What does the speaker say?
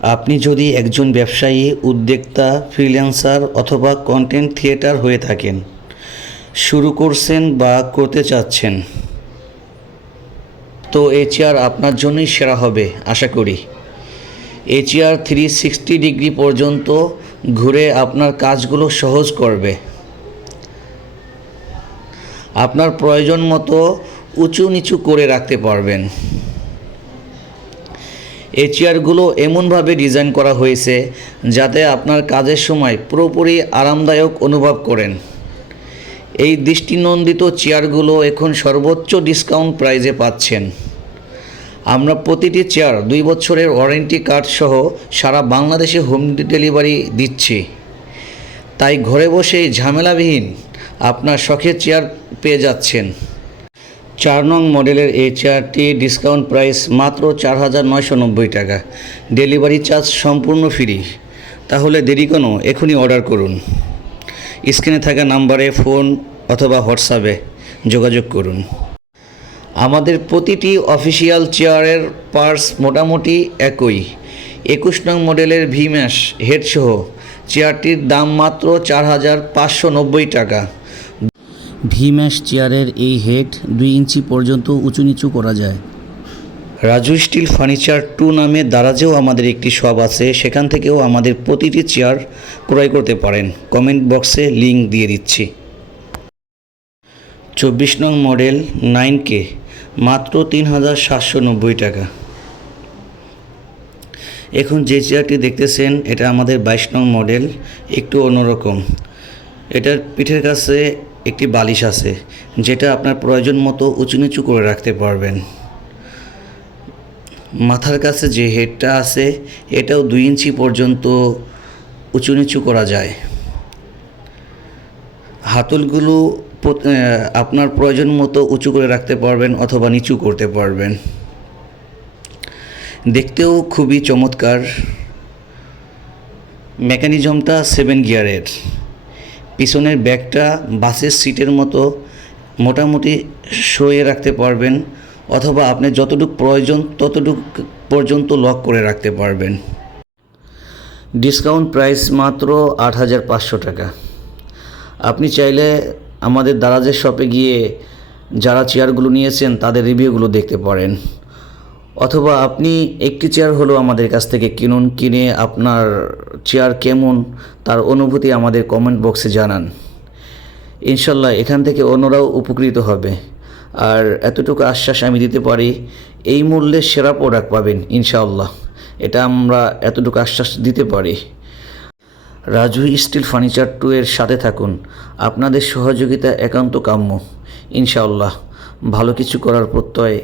আপনি যদি একজন ব্যবসায়ী, উদ্যোক্তা ফ্রিল্যান্সার অথবা কন্টেন্ট থিয়েটার হয়ে থাকেন, শুরু করছেন বা করতে চাচ্ছেন, তো এই চেয়ার আপনার জন্যই সেরা হবে, আশা করি। এই চেয়ার থ্রি সিক্সটি ডিগ্রি পর্যন্ত ঘুরে আপনার কাজগুলো সহজ করবে। আপনার প্রয়োজন মতো উঁচু নিচু করে রাখতে পারবেন। এই চেয়ারগুলো এমনভাবে ডিজাইন করা হয়েছে যাতে আপনার কাজের সময় পুরোপুরি আরামদায়ক অনুভব করেন। এই দৃষ্টিনন্দিত চেয়ারগুলো এখন সর্বোচ্চ ডিসকাউন্ট প্রাইজে পাচ্ছেন। আমরা প্রতিটি চেয়ার দুই বছরের ওয়ারেন্টি কার্ড সহ সারা বাংলাদেশে হোম ডেলিভারি দিচ্ছি। তাই ঘরে বসেই ঝামেলাবিহীন আপনার শখের চেয়ার পেয়ে যাচ্ছেন। চার নং মডেলের এই চেয়ারটি ডিসকাউন্ট প্রাইস মাত্র চার হাজার নয়শো নব্বই টাকা। ডেলিভারি চার্জ সম্পূর্ণ ফ্রি। তাহলে দেরি কোনো? এখনই অর্ডার করুন। স্ক্রিনে থাকা নাম্বারে ফোন অথবা হোয়াটসঅ্যাপে যোগাযোগ করুন। আমাদের প্রতিটি অফিসিয়াল চেয়ারের পার্স মোটামুটি একই। একুশ নং মডেলের ভিম্যাশ হেডসহ চেয়ারটির দাম মাত্র চার হাজার পাঁচশো নব্বই টাকা। ভিম্যাশ চেয়ারের এই হেড দুই ইঞ্চি পর্যন্ত উঁচু নিচু করা যায়। রাজু স্টিল ফার্নিচার টু নামে দারাজেও আমাদের একটি শপ আছে, সেখান থেকেও আমাদের প্রতিটি চেয়ার ক্রয় করতে পারেন। কমেন্ট বক্সে লিংক দিয়ে দিচ্ছি। চব্বিশ নং মডেল নাইন কে মাত্র তিন হাজার সাতশো নব্বই টাকা। এখন যে চেয়ারটি দেখতেছেন, এটা আমাদের বাইশ নং মডেল, একটু অন্যরকম। এটার পিঠের কাছে একটি বালিশ আছে, যেটা আপনার প্রয়োজন মতো উঁচু নিচু করে রাখতে পারবেন। মাথার কাছে যে হেডটা আছে, এটাও দুই ইঞ্চি পর্যন্ত উঁচু নিচু করা যায়। হাতলগুলো আপনার প্রয়োজন মতো উঁচু করে রাখতে পারবেন অথবা নিচু করতে পারবেন। দেখতেও খুবই চমৎকার। মেকানিজমটা সেভেন গিয়ারের। পিছনের ব্যাগটা বাসের সিটের মতো মোটামুটি সরিয়ে রাখতে পারবেন, অথবা আপনি যতটুকু প্রয়োজন ততটুকু পর্যন্ত লক করে রাখতে পারবেন। ডিসকাউন্ট প্রাইস মাত্র আট হাজার পাঁচশো টাকা। আপনি চাইলে আমাদের দারাজের শপে গিয়ে যারা চেয়ারগুলো নিয়েছেন তাদের রিভিউগুলো দেখতে পারেন। অথবা আপনি একটি চেয়ার হলেও আমাদের কাছ থেকে কিনুন, কিনে আপনার চেয়ার কেমন তার অনুভূতি আমাদের কমেন্ট বক্সে জানান। ইনশাল্লাহ এখান থেকে অন্যরাও উপকৃত হবে। আর এতটুকু আশ্বাস আমি দিতে পারি, এই মূল্যে সেরা প্রোডাক্ট পাবেন ইনশাআল্লাহ এটা আমরা এতটুকু আশ্বাস দিতে পারি। রাজু স্টিল ফার্নিচার টু এর সাথে থাকুন। আপনাদের সহযোগিতা একান্ত কাম্য। ইনশাআল্লাহ ভালো কিছু করার প্রত্যয়